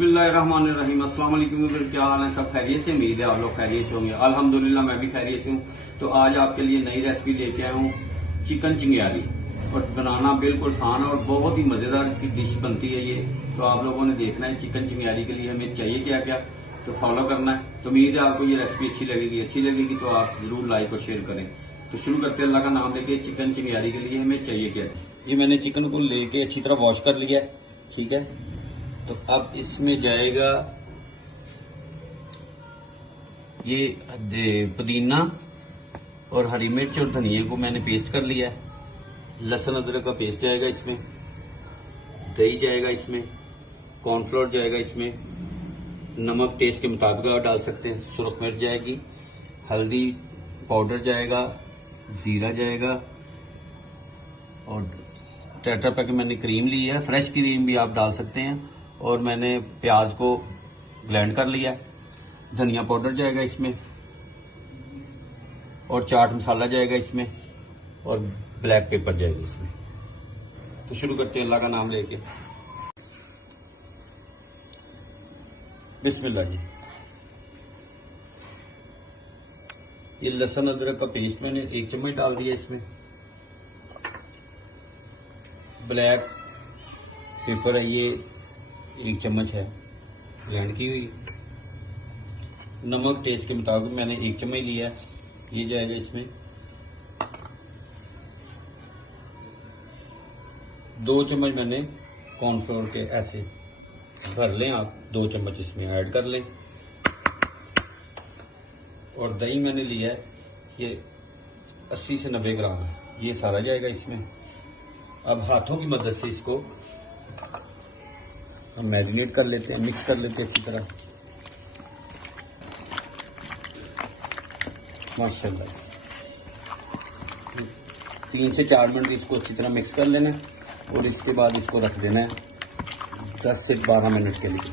बिस्मिल्लाहिर्रहमानिर्रहीम। अस्सलाम वालेकुम। क्या हाल है? सब खैरियत से? उम्मीद है आप लोग खैरियत से होंगे। अल्हम्दुलिल्लाह मैं भी खैरियत से हूँ। तो आज आपके लिए नई रेसिपी लेके आया हूँ, चिकन चिंगारी। और बनाना बिल्कुल आसान है और बहुत ही मजेदार की डिश बनती है ये। तो आप लोगों ने देखना है चिकन चिंगारी के लिए हमें चाहिए क्या क्या, तो फॉलो करना है। तो उम्मीद है आपको ये रेसिपी अच्छी लगेगी तो आप जरूर लाइक और शेयर करें। तो शुरू करते हैं अल्लाह का नाम लेके। चिकन चिंगारी के लिए हमें चाहिए क्या? ये मैंने चिकन को लेके अच्छी तरह वॉश कर लिया है, ठीक है। तो अब इसमें जाएगा ये पुदीना और हरी मिर्च और धनिया को मैंने पेस्ट कर लिया है। लहसुन अदरक का पेस्ट जाएगा इसमें, दही जाएगा इसमें, कॉर्नफ्लोर जाएगा इसमें, नमक टेस्ट के मुताबिक आप डाल सकते हैं, सुरख मिर्च जाएगी, हल्दी पाउडर जाएगा, जीरा जाएगा और टेट्रा पैक मैंने क्रीम ली है, फ्रेश क्रीम भी आप डाल सकते हैं। और मैंने प्याज को ब्लेंड कर लिया है। धनिया पाउडर जाएगा इसमें और चाट मसाला जाएगा इसमें और ब्लैक पेपर जाएगा इसमें। तो शुरू करते हैं अल्लाह का नाम लेके। बिस्मिल्लाह जी। ये लहसुन अदरक का पेस्ट मैंने 1 चम्मच डाल दिया इसमें। ब्लैक पेपर है ये 1 चम्मच है ब्लेंड की हुई। नमक टेस्ट के मुताबिक मैंने 1 चम्मच लिया है, ये जाएगा इसमें। 2 चम्मच मैंने कॉर्नफ्लोर के ऐसे भर लें आप, 2 चम्मच इसमें ऐड कर लें। और दही मैंने लिया है ये 80 से 90 ग्राम है, ये सारा जाएगा इसमें। अब हाथों की मदद से इसको हम मैरिनेट कर लेते हैं, मिक्स कर लेते हैं अच्छी तरह। माशाल्लाह 3 से 4 मिनट इसको अच्छी तरह मिक्स कर लेना है और इसके बाद इसको रख देना है 10 से 12 मिनट के लिए।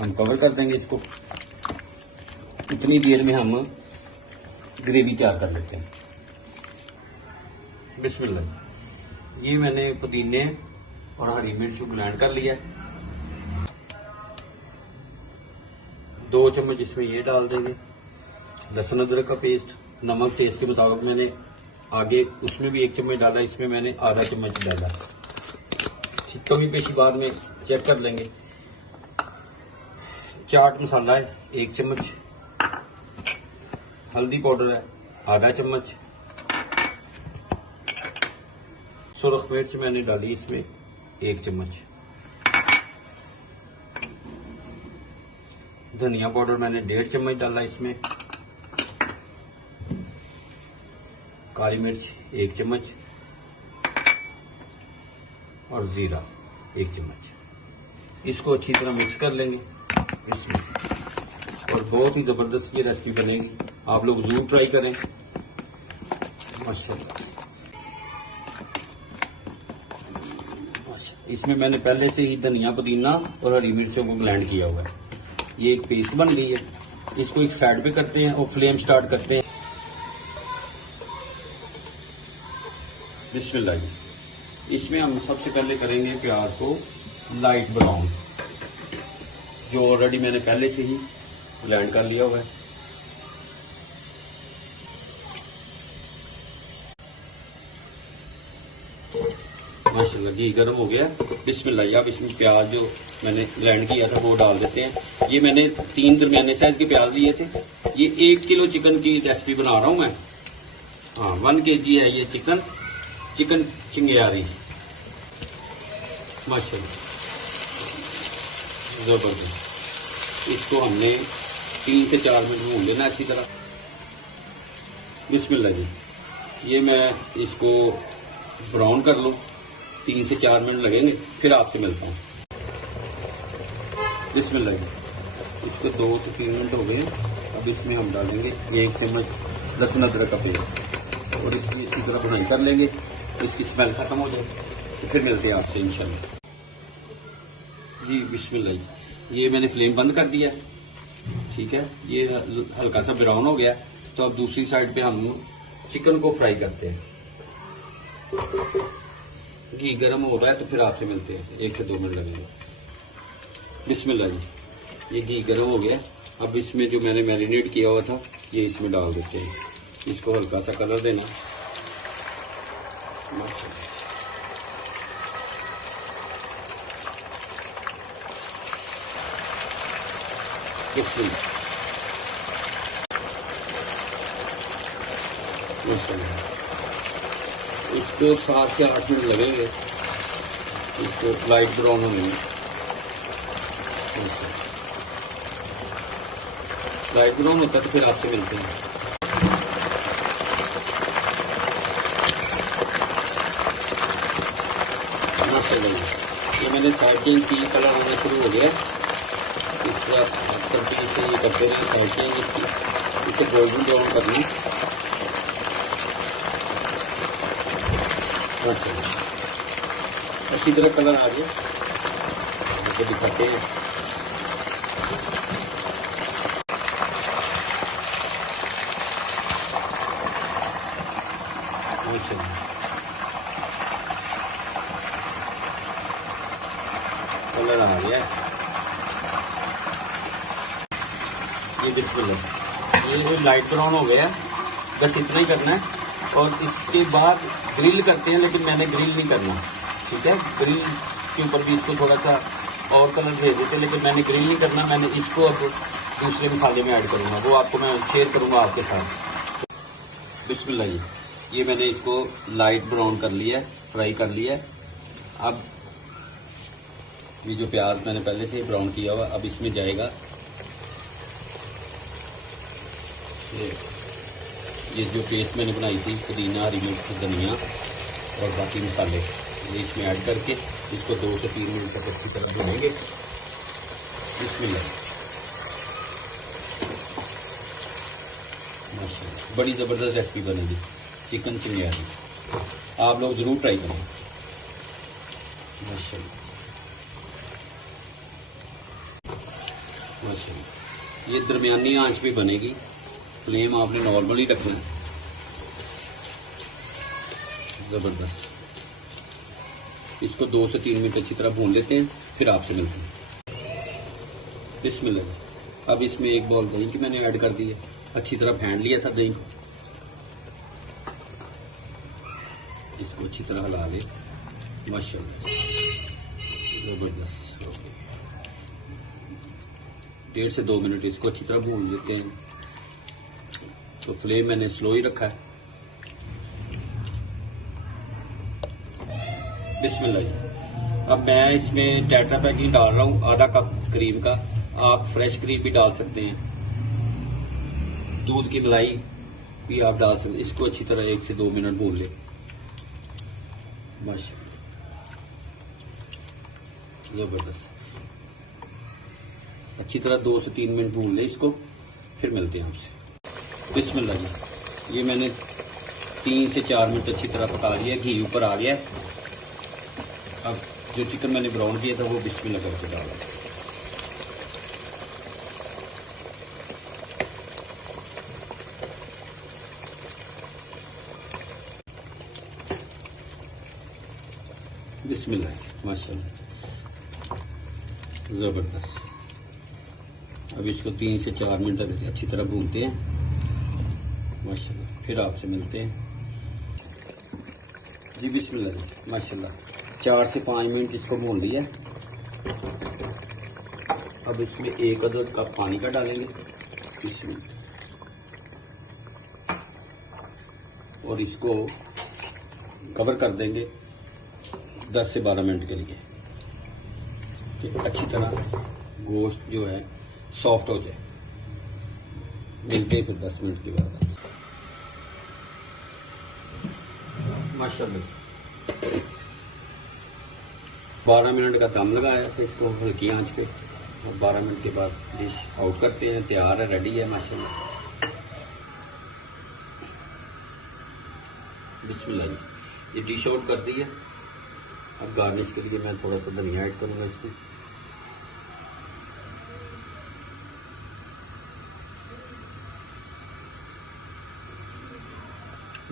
हम कवर कर देंगे इसको। इतनी देर में हम ग्रेवी तैयार कर लेते हैं। बिस्मिल्लाह। ये मैंने पुदीने और हरी मिर्च को ब्लेंड कर लिया है। 2 चम्मच इसमें ये डाल देंगे। लहसुन अदरक का पेस्ट, नमक टेस्ट के मुताबिक मैंने आगे उसमें भी 1 चम्मच डाला, इसमें मैंने आधा चम्मच डाला। कमी पेशी बाद में चेक कर लेंगे। चाट मसाला है 1 चम्मच, हल्दी पाउडर है आधा चम्मच, सुरख मिर्च मैंने डाली इसमें 1 चम्मच, धनिया पाउडर मैंने 1.5 चम्मच डाला इसमें, काली मिर्च 1 चम्मच और जीरा 1 चम्मच। इसको अच्छी तरह मिक्स कर लेंगे इसमें और बहुत ही जबरदस्त ये रेसिपी बनेगी। आप लोग जरूर ट्राई करें। माशाल्लाह। इसमें मैंने पहले से ही धनिया पुदीना और हरी मिर्चों को ब्लेंड किया हुआ है। ये एक पेस्ट बन गई है। इसको एक साइड पे करते हैं और फ्लेम स्टार्ट करते हैं। बिस्मिल्लाह। इसमें हम सबसे पहले करेंगे प्याज को लाइट ब्राउन, जो ऑलरेडी मैंने पहले से ही ब्लेंड कर लिया हुआ है। माशाल्लाह घी गर्म हो गया। बिस्मिल्लाह। अब इसमें प्याज जो मैंने ब्लेंड किया था वो डाल देते हैं। ये मैंने 3 दरमियाने साइज के प्याज लिए थे। ये 1 किलो चिकन की रेसिपी बना रहा हूं मैं। हाँ 1 kg है ये चिकन चिंगारी। माशाल्लाह जबरदस्त। इसको हमने 3 से 4 मिनट भून लेना अच्छी तरह। बिस्मिल्लाह जी। ये मैं इसको ब्राउन कर लूं, 3 से 4 मिनट लगेंगे, फिर आपसे मिलता हूँ। बिस्मिल्लाह जी। इसको 2 से 3 मिनट हो गए। अब इसमें हम डालेंगे 1 चम्मच लहसुन अदरक का पेस्ट और इसकी इसी तरह भुनाई कर लेंगे। इसकी स्मेल खत्म हो जाए तो फिर मिलते हैं आपसे इंशाल्लाह जी। बिस्मिल्लाह। ये मैंने फ्लेम बंद कर दिया, ठीक है। ये हल्का सा ब्राउन हो गया। तो अब दूसरी साइड पे हम चिकन को फ्राई करते हैं। घी गर्म हो रहा है तो फिर आपसे मिलते हैं, 1 से 2 मिनट लगेंगे। बिस्मिल्लाह जी, ये घी गर्म हो गया। अब इसमें जो मैंने मैरिनेट किया हुआ था ये इसमें डाल देते हैं। इसको हल्का सा कलर देना। इसको 7 से 8 मिनट लगेंगे इसको लाइट ब्राउन होने में। लाइट ब्राउन होता है तो फिर आपसे मिलते हैं। ये मैंने साइकिल की कलर होना शुरू हो गया। इस तरह से ये करते रहे साइकिल इसकी, इसे गोल्डन ब्राउन करना। अच्छी तरह कलर आ गया, आपको दिखाते हैं। कलर आ गया। ये बिल्कुल ये लाइट ब्राउन हो गया, बस इतना ही करना है। और इसके बाद ग्रिल करते हैं, लेकिन मैंने ग्रिल नहीं करना, ठीक है। ग्रिल के ऊपर भी इसको थोड़ा सा और कलर दे देते, लेकिन मैंने ग्रिल नहीं करना। मैंने इसको अब दूसरे मसाले में ऐड करूंगा, वो आपको मैं शेयर करूंगा आपके साथ। बिस्मिल्लाह जी, ये मैंने इसको लाइट ब्राउन कर लिया है, फ्राई कर लिया है। अब ये जो प्याज मैंने पहले से ब्राउन किया हुआ, अब इसमें जाएगा ये जो पेस्ट मैंने बनाई थी, पुदीना, हरी मिर्च, धनिया और बाकी मसाले, ये इसमें ऐड करके इसको 2 से 3 मिनट तक अच्छी तरह भूनेंगे। इसमें माशाल्लाह बड़ी ज़बरदस्त रेसिपी बनेगी चिकन चिंगारी, आप लोग ज़रूर ट्राई करें। माशाल्लाह माशाल्लाह, ये दरमियानी आंच पे बनेगी, फ्लेम आपने नॉर्मल ही रखना। जबरदस्त, इसको 2 से 3 मिनट अच्छी तरह भून लेते हैं, फिर आपसे मिलते हैं। बिस्मिल्लाह। अब इसमें 1 बाउल दही की मैंने ऐड कर दी है, अच्छी तरह फेंट लिया था दही को। इसको अच्छी तरह हिला ले। माशाल्लाह जबरदस्त। 1.5 से 2 मिनट इसको अच्छी तरह भून लेते हैं। तो फ्लेम मैंने स्लो ही रखा है। बिस्मिल्लाह जी, अब मैं इसमें टेट्रा पैकिंग डाल रहा हूँ, आधा कप क्रीम का। आप फ्रेश क्रीम भी डाल सकते हैं, दूध की मलाई भी आप डाल सकते हैं। इसको अच्छी तरह 1 से 2 मिनट भून ले। माशाल्लाह जबरदस्त, अच्छी तरह 2 से 3 मिनट भून ले इसको, फिर मिलते हैं आपसे। बिस्मिल्लाह जी, ये मैंने 3 से 4 मिनट अच्छी तरह पका लिया, घी ऊपर आ गया। अब जो चिकन मैंने ब्राउन किया था वो बिस्मिल्लाह करके डाला। बिस्मिल्लाह माशाल्लाह जबरदस्त। अब इसको 3 से 4 मिनट तक अच्छी तरह भूनते हैं। माशाल्लाह, फिर आपसे मिलते हैं जी। बिस्मिल्लाह जी, माशाल्लाह 4 से 5 मिनट इसको भून लिया। अब इसमें 1 अदद कप पानी का डालेंगे इसमें, और इसको कवर कर देंगे 10 से 12 मिनट के लिए, कि अच्छी तरह गोश्त जो है सॉफ्ट हो जाए। मिलते हैं फिर 10 मिनट के बाद। माशाल्लाह 12 मिनट का दम लगाया था इसको हल्की आंच पे, और 12 मिनट के बाद डिश आउट करते हैं। तैयार है, रेडी है माशाल्लाह। बिस्मिल्लाह जी, ये डिश आउट कर दी है। अब गार्निश के लिए मैं थोड़ा सा धनिया ऐड करूंगा इसमें।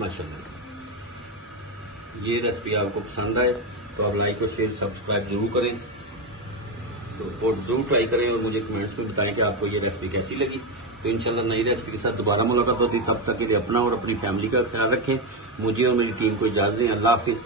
माशाल्लाह, ये रेसिपी आपको पसंद आए तो आप लाइक और शेयर सब्सक्राइब जरूर करें। तो और जरूर ट्राई करें और मुझे कमेंट्स में बताएं कि आपको ये रेसिपी कैसी लगी। तो इंशाल्लाह नई रेसिपी के साथ दोबारा मुलाकात होती, तब तक के लिए अपना और अपनी फैमिली का ख्याल रखें। मुझे और मेरी टीम को इजाजत दें। अल्लाह हाफिज।